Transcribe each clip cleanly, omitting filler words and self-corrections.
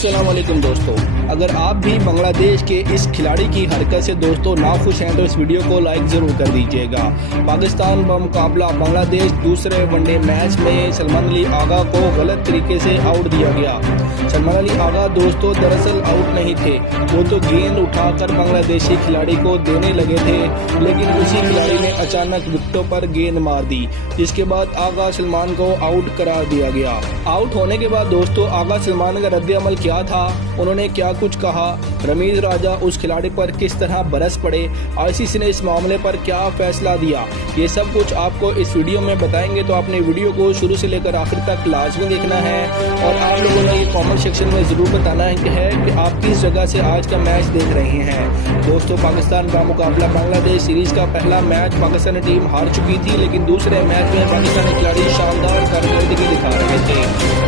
अस्सलाम वालेकुम दोस्तों, अगर आप भी बांग्लादेश के इस खिलाड़ी की हरकत से दोस्तों नाखुश हैं तो इस वीडियो को लाइक ज़रूर कर दीजिएगा। पाकिस्तान बमुकाबला बांग्लादेश दूसरे वनडे मैच में सलमान अली आगा को गलत तरीके से आउट दिया गया। सलमान अली आगा दोस्तों दरअसल आउट नहीं थे, वो तो गेंद उठाकर बांग्लादेशी खिलाड़ी को देने लगे थे, लेकिन उसी खिलाड़ी ने अचानक विकेटों पर गेंद मार दी, जिसके बाद आगा सलमान को आउट करार दिया गया। आउट होने के बाद दोस्तों आगा सलमान का रद्द अमल क्या था, उन्होंने क्या कुछ कहा, रमीज राजा उस खिलाड़ी पर किस तरह बरस पड़े, आईसीसी ने इस मामले पर क्या फैसला दिया, ये सब कुछ आपको इस वीडियो में बताएंगे। तो आपने वीडियो को शुरू से लेकर आखिर तक लाजमी देखना है और आप लोगों ने ये कमेंट सेक्शन में ज़रूर बताना है कि आप किस जगह से आज का मैच देख रहे हैं। दोस्तों पाकिस्तान का मुकाबला बांग्लादेश सीरीज़ का पहला मैच पाकिस्तानी टीम हार चुकी थी, लेकिन दूसरे मैच में पाकिस्तानी खिलाड़ी शानदार कारकर्दगी दिखा रहे थे।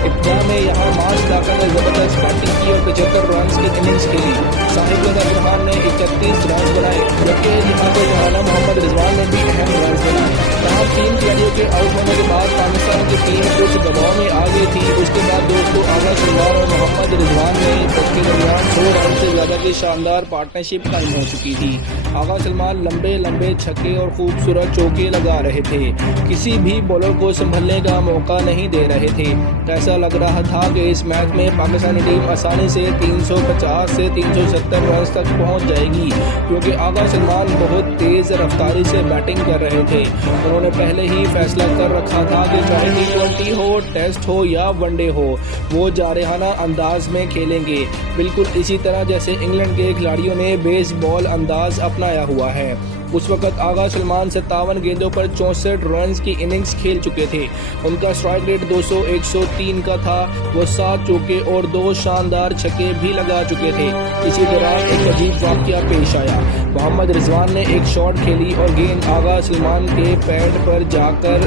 इब्तिदा में यहाँ मार्च लाकर ने ज़बरदस्त बैटिंग की और 75 रन की इनिंग्स खेली। साहिब अब्दुल ने 31 रन बनाए, जबकि यहाँ पर जहाना मोहम्मद रिजवान ने भी अहम रन बनाए। यहाँ 3 खिलाड़ियों के आउट होने के बाद पाकिस्तान की टीम कुछ दबाव में आ गई थी। उसके बाद दोस्तों आगा सलमान और मोहम्मद रिजवान ने के दरमियान 100 रन से ज़्यादा की शानदार पार्टनरशिप कायम हो चुकी थी। आगा सलमान लंबे लंबे छक्के और खूबसूरत चौके लगा रहे थे, किसी भी बॉलर को संभलने का मौका नहीं दे रहे थे। ऐसा लग रहा था कि इस मैच में पाकिस्तानी टीम आसानी से 350 से 370 रन तक पहुंच जाएगी, क्योंकि आगा सलमान बहुत तेज़ रफ्तारी से बैटिंग कर रहे थे। उन्होंने पहले ही फैसला कर रखा था कि चाहे T20 हो, टेस्ट हो या वनडे हो, वो जारहाना अंदाज में खेलेंगे, बिल्कुल इसी तरह जैसे इंग्लैंड के खिलाड़ियों ने बेसबॉल अंदाज अपनाया हुआ है। उस वक्त आगा सलमान 57 गेंदों पर 64 रन की इनिंग्स खेल चुके थे। उनका स्ट्राइक रेट 200-103 का था। वो 7 चौके और 2 शानदार छक्के भी लगा चुके थे। इसी दौरान एक अजीब वाकया पेश आया। मोहम्मद रिजवान ने एक शॉट खेली और गेंद आगा सलमान के पैड पर जाकर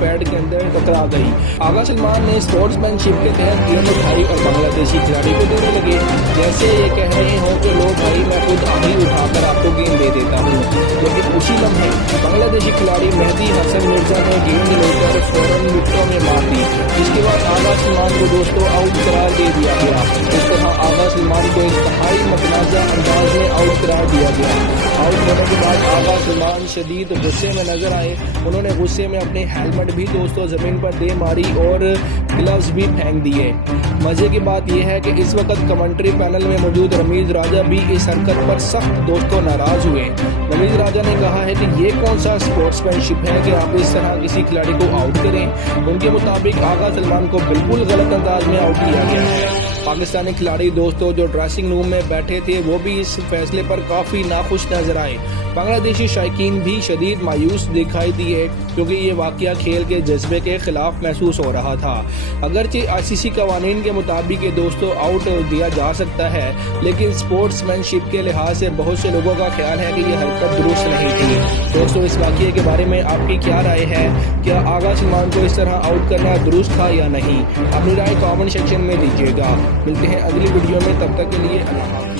पैड के अंदर टकरा गई। आगा सलमान ने स्पोर्ट्समैनशिप के तहत गेंद उठाई और बांग्लादेशी खिलाड़ी को देने लगे, जैसे ये कह रहे हो कि लो भाई मैं खुद आही उठाकर आपको गेंद दे देता हूँ। लेकिन उसी लम्हे बांग्लादेशी खिलाड़ी मेहदी हसन मिर्जा ने गेंद लेकर फौरन विकेटों में मार दी, जिसके बाद आगा सलमान को दोस्तों आउट करार दे दिया गया। इस तरह आगा सलमान को इंतहाई मतनाज़ा अंदाज में आउट करार दिया गया। आउट होने के बाद आगा सलमान शदीद गुस्से में नजर आए। उन्होंने गुस्से में अपने हेलमेट भी दोस्तों ज़मीन पर दे मारी और ग्लव्स भी फेंक दिए। मज़े की बात यह है कि इस वक्त कमेंट्री पैनल में मौजूद रमीज राजा भी इस हरकत पर सख्त दोस्तों नाराज़ हुए। रमीज राजा ने कहा है कि ये कौन सा स्पोर्ट्समैनशिप है कि आप इस तरह किसी खिलाड़ी को आउट करें। उनके मुताबिक आगा सलमान को बिल्कुल गलत अंदाज में आउट किया गया है। पाकिस्तानी खिलाड़ी दोस्तों जो ड्रेसिंग रूम में बैठे थे वो भी इस फैसले पर काफ़ी नाखुश नजर आए। बांग्लादेशी शायकीन भी शदीद मायूस दिखाई दिए, क्योंकि ये वाकया खेल के जज्बे के खिलाफ महसूस हो रहा था। अगरचे आईसीसी कवानीन के मुताबिक ये दोस्तों आउट दिया जा सकता है, लेकिन स्पोर्ट्समैनशिप के लिहाज से बहुत से लोगों का ख्याल है कि ये हरकत दुरुस्त नहीं थी। दोस्तों इस वाकये के बारे में आपकी क्या राय है? क्या आगा सलमान को इस तरह आउट करना दुरुस्त था या नहीं? अपनी राय कमेंट सेक्शन में दीजिएगा। मिलते हैं अगली वीडियो में, तब तक के लिए अल्लाह हाफ़िज़।